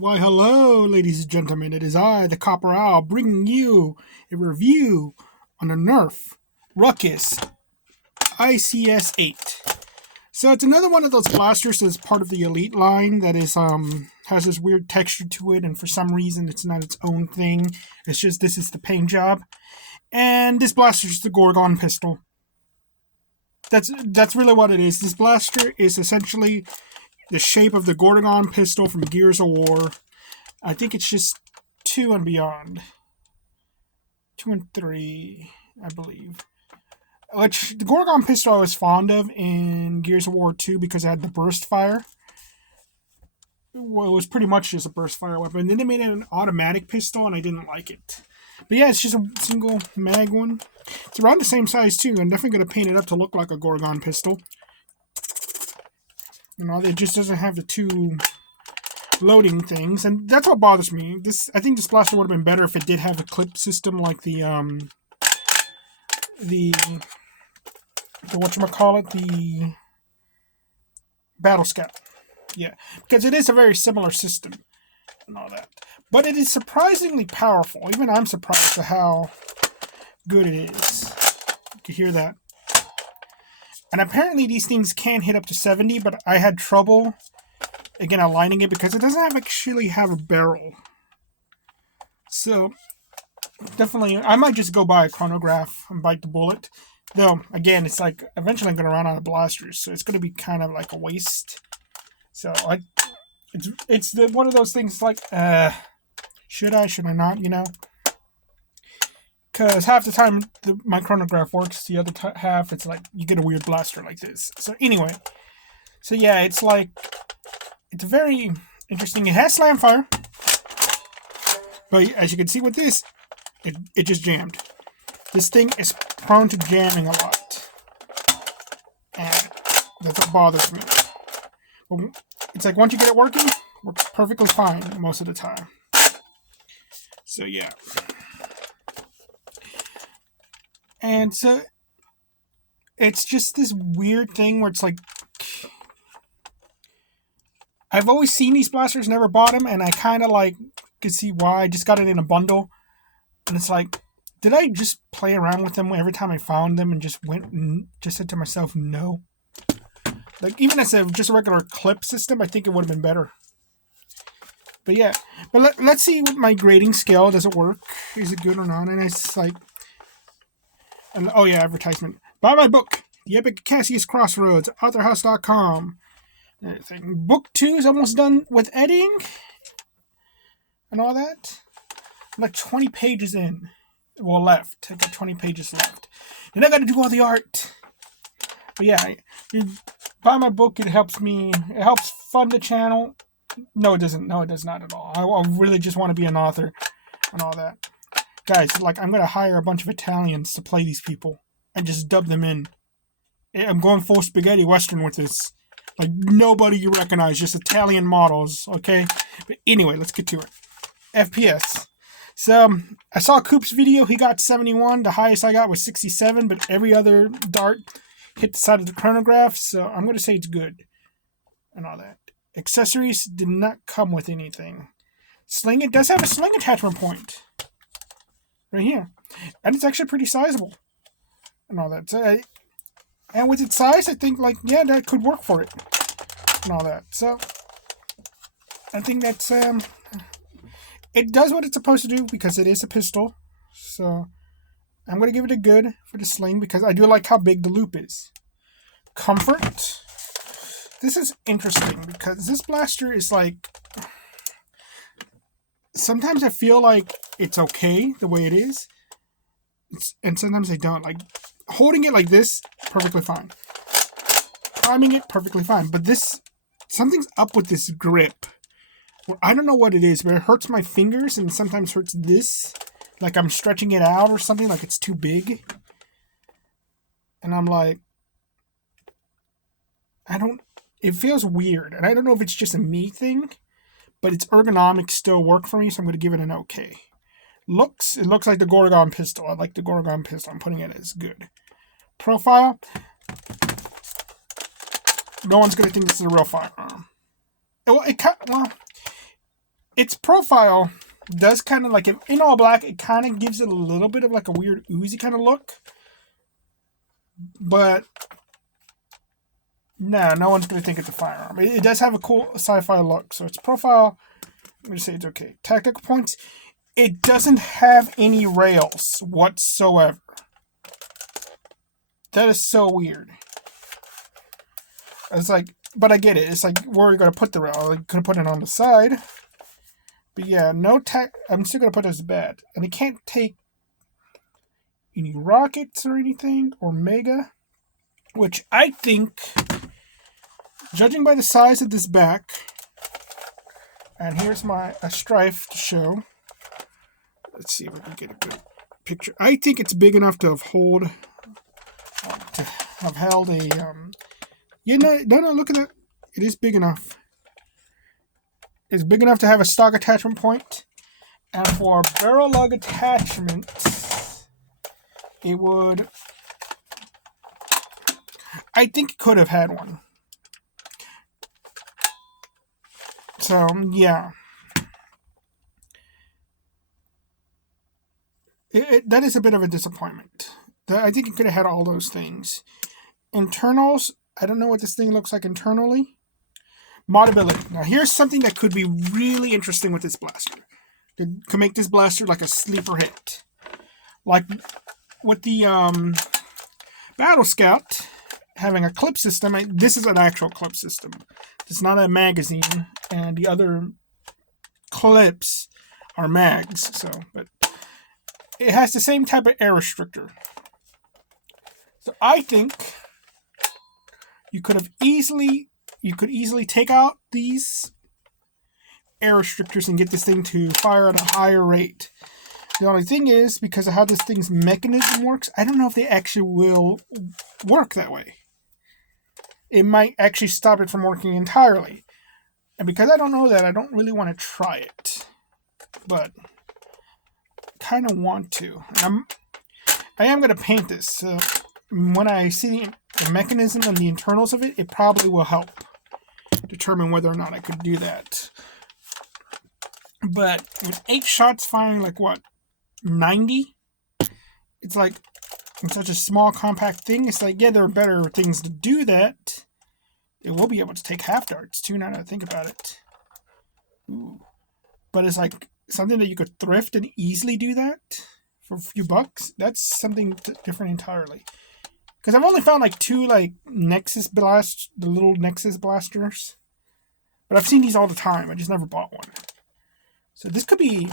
Why, hello, ladies and gentlemen. It is I, the Copper Owl, bringing you a review on the Nerf Rukkus ICS-8. So it's another one of those blasters that's part of the Elite line that is has this weird texture to it, and for some reason it's not its own thing. It's just this is the paint job. And this blaster is the Gorgon pistol. That's really what it is. This blaster is essentially the shape of the Gorgon pistol from Gears of War. I think it's just 2 and beyond. 2 and 3, I believe. Which, the Gorgon pistol I was fond of in Gears of War 2 because it had the burst fire. Well, it was pretty much just a burst fire weapon. Then they made it an automatic pistol and I didn't like it. But yeah, it's just a single mag one. It's around the same size too. I'm definitely going to paint it up to look like a Gorgon pistol. You know, it just doesn't have the 2 loading things, and that's what bothers me. I think this blaster would have been better if it did have a clip system like the whatchamacallit, the Battle Scout. Yeah, because it is a very similar system and all that. But it is surprisingly powerful. Even I'm surprised at how good it is. You can hear that. And apparently these things can hit up to 70, but I had trouble, again, aligning it because it doesn't actually have a barrel. So, definitely, I might just go buy a chronograph and bite the bullet. Though, again, it's like, eventually I'm going to run out of blasters, so it's going to be kind of like a waste. So, it's one of those things like, should I not, you know? Because half the time my chronograph works, the other half it's like you get a weird blaster like this. So anyway, so yeah, it's very interesting. It has slam fire, but as you can see with this, it just jammed. This thing is prone to jamming a lot, and that's what bothers me. But it's like once you get it working, it works perfectly fine most of the time. So yeah. And so, it's just this weird thing where it's like, I've always seen these blasters, never bought them, and I kind of like could see why. I just got it in a bundle, and it's like, did I just play around with them every time I found them and just went and just said to myself, no? Like, even as just a regular clip system, I think it would have been better. But yeah, but let's see what my grading scale, does it work? Is it good or not? And it's like, and, oh yeah, advertisement. Buy my book, The Epic Cassius Crossroads, authorhouse.com. Book 2 is almost done with editing and all that. I'm like 20 pages in. Well, left. I got 20 pages left. And I got to do all the art. But yeah, you buy my book. It helps me. It helps fund the channel. No, it doesn't. No, it does not at all. I really just want to be an author and all that. Guys, like, I'm going to hire a bunch of Italians to play these people and just dub them in. I'm going full spaghetti western with this. Like, nobody you recognize, just Italian models, okay? But anyway, let's get to it. FPS. So, I saw Coop's video. He got 71. The highest I got was 67, but every other dart hit the side of the chronograph, so I'm going to say it's good and all that. Accessories did not come with anything. Sling, it does have a sling attachment point. Right here. And it's actually pretty sizable. And all that. So, and with its size, I think, like, yeah, that could work for it. And all that. So, I think that's, it does what it's supposed to do because it is a pistol. So, I'm going to give it a good for the sling because I do like how big the loop is. Comfort. This is interesting because this blaster is like, sometimes I feel like it's okay the way it is, and sometimes I don't. Like, holding it like this, perfectly fine. Priming it, perfectly fine. But this, something's up with this grip. Well, I don't know what it is, but it hurts my fingers and sometimes hurts this. Like I'm stretching it out or something, like it's too big. And I'm like, it feels weird. And I don't know if it's just a me thing, but its ergonomics still work for me, so I'm going to give it an okay. It looks like the Gorgon pistol. I like the Gorgon pistol. I'm putting it as good. Profile. No one's going to think this is a real firearm. It its profile does kind of like, in all black, it kind of gives it a little bit of like a weird Uzi kind of look. But no one's going to think it's a firearm. It does have a cool sci-fi look. So its profile, I'm going to say it's okay. Tactical points, it doesn't have any rails whatsoever. That is so weird. It's like, but I get it. It's like, where are you going to put the rail? You could have put it on the side. But yeah, I'm still going to put it as bad. And it can't take any rockets or anything, or mega. Which I think, judging by the size of this back, and here's a strife to show. Let's see if I can get a good picture. I think it's big enough to have held a, no, look at that. It is big enough. It's big enough to have a stock attachment point. And for barrel lug attachment, it would, I think it could have had one. So, yeah. That is a bit of a disappointment. I think it could have had all those things. Internals, I don't know what this thing looks like internally. Modability. Now, here's something that could be really interesting with this blaster. It could make this blaster like a sleeper hit. Like with the Battle Scout having a clip system, this is an actual clip system. It's not a magazine, and the other clips are mags. but it has the same type of air restrictor. So I think you could easily take out these air restrictors and get this thing to fire at a higher rate. The only thing is, because of how this thing's mechanism works, I don't know if they actually will work that way. It might actually stop it from working entirely. And because I don't know that, I don't really want to try it. But kind of want to. I am going to paint this. So when I see the mechanism and the internals of it, it probably will help determine whether or not I could do that. But with 8 shots firing like what, 90? It's like, it's such a small compact thing. It's like, yeah, there are better things to do that. It will be able to take half darts too, now that I think about it. Ooh. But it's like something that you could thrift and easily do that for a few bucks. That's something different entirely. Because I've only found like 2 like Nexus blast, the little Nexus blasters. But I've seen these all the time. I just never bought one. So this could be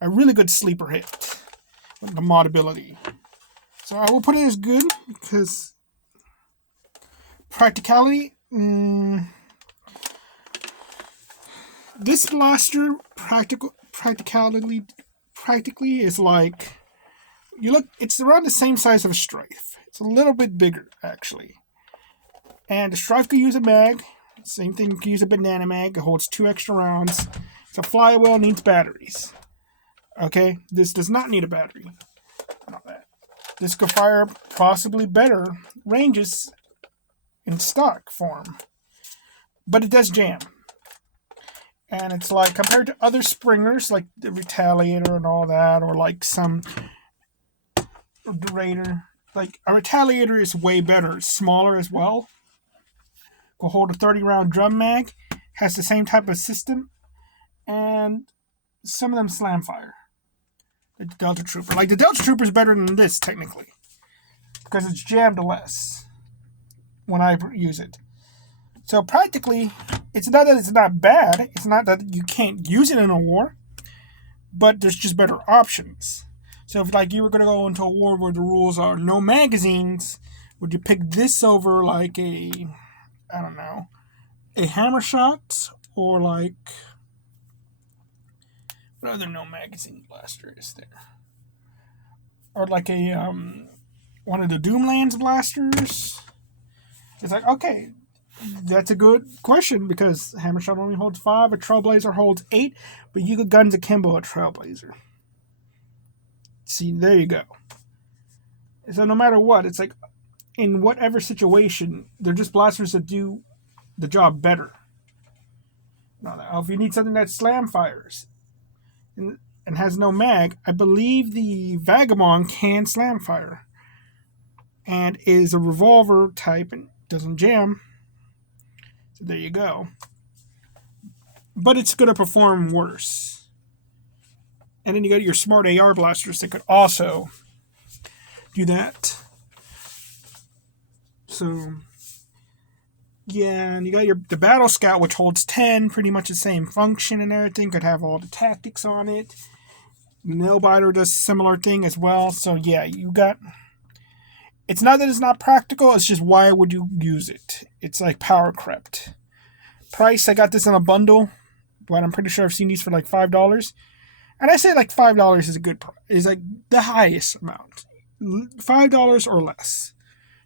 a really good sleeper hit with the modability. So I will put it as good because practicality. This blaster practically is like, you look. It's around the same size of a Strife. It's a little bit bigger actually. And the Strife could use a mag. Same thing, you can use a banana mag. It holds 2 extra rounds. It's a flywheel, needs batteries. Okay, this does not need a battery. Not that. This could fire possibly better ranges in stock form. But it does jam. And it's like, compared to other springers, like the Retaliator and all that, or like some Raider, like a Retaliator is way better. It's smaller as well. Will hold a 30-round drum mag. Has the same type of system. And some of them slam fire. The Delta Trooper. Like, the Delta Trooper is better than this, technically. Because it's jammed less when I use it. So, practically, it's not that it's not bad. It's not that you can't use it in a war. But there's just better options. So, if, like, you were going to go into a war where the rules are no magazines, would you pick this over, like, a hammer shot? Or, like, what other no magazine blaster is there? Or like a one of the Doomlands blasters? It's like, okay, that's a good question because hammer shot only holds 5, a Trailblazer holds 8, but you could guns akimbo a Trailblazer. See, there you go. So no matter what, it's like, in whatever situation, they're just blasters that do the job better. Now, if you need something that slam fires and has no mag, I believe the Vagabond can slam fire and is a revolver type and doesn't jam. So there you go. But it's going to perform worse. And then you got your smart AR blasters that could also do that. So, yeah, and you got the Battle Scout, which holds 10, pretty much the same function and everything. Could have all the tactics on it. Nailbiter does a similar thing as well. So, yeah, you got... It's not that it's not practical, it's just why would you use it? It's like power crept. Price, I got this in a bundle, but I'm pretty sure I've seen these for like $5. And I say like $5 is a good price. Is like the highest amount. $5 or less.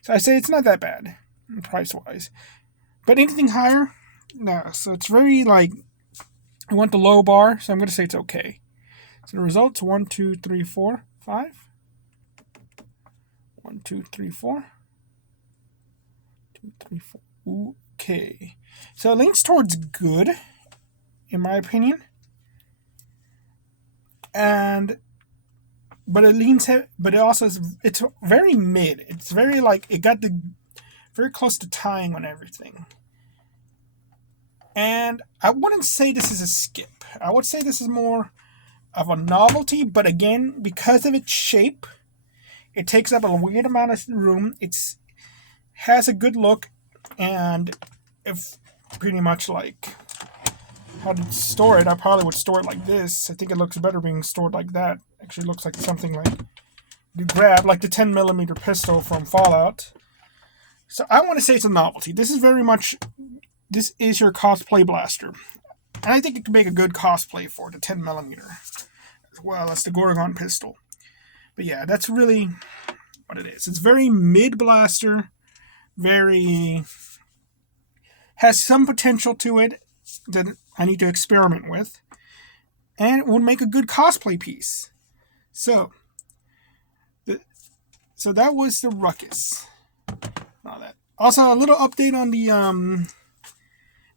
So I say it's not that bad, price-wise. But anything higher? No. So it's very like, I want the low bar, so I'm going to say it's okay. So the results, 1, 2, 3, 4, 5. 1, 2, 3, 4. 2, 3, 4. Okay. So it leans towards good, in my opinion. But it leans, but it also is, it's very mid. It's very like, it got very close to tying on everything. And I wouldn't say this is a skip. I would say this is more of a novelty, but again, because of its shape, it takes up a weird amount of room. Has a good look, and if pretty much like how to store it, I probably would store it like this. I think it looks better being stored like that. Actually looks like something like you grab, like the 10mm pistol from Fallout. So I want to say it's a novelty. This is your cosplay blaster. And I think it can make a good cosplay for the 10mm as well as the Gorgon pistol. But yeah, that's really what it is. It's very mid blaster, has some potential to it that I need to experiment with, and it will make a good cosplay piece. So that was the Rukkus. All that. Also, a little update on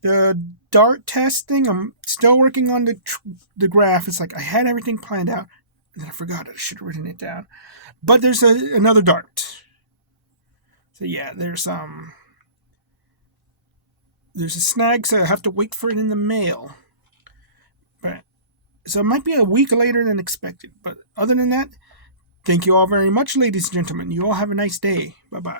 the dart testing. I'm still working on the graph. It's like I had everything planned out, and then I forgot. I should have written it down. But there's another dart. So yeah, there's a snag, so I have to wait for it in the mail. So it might be a week later than expected. But other than that, thank you all very much, ladies and gentlemen. You all have a nice day. Bye-bye.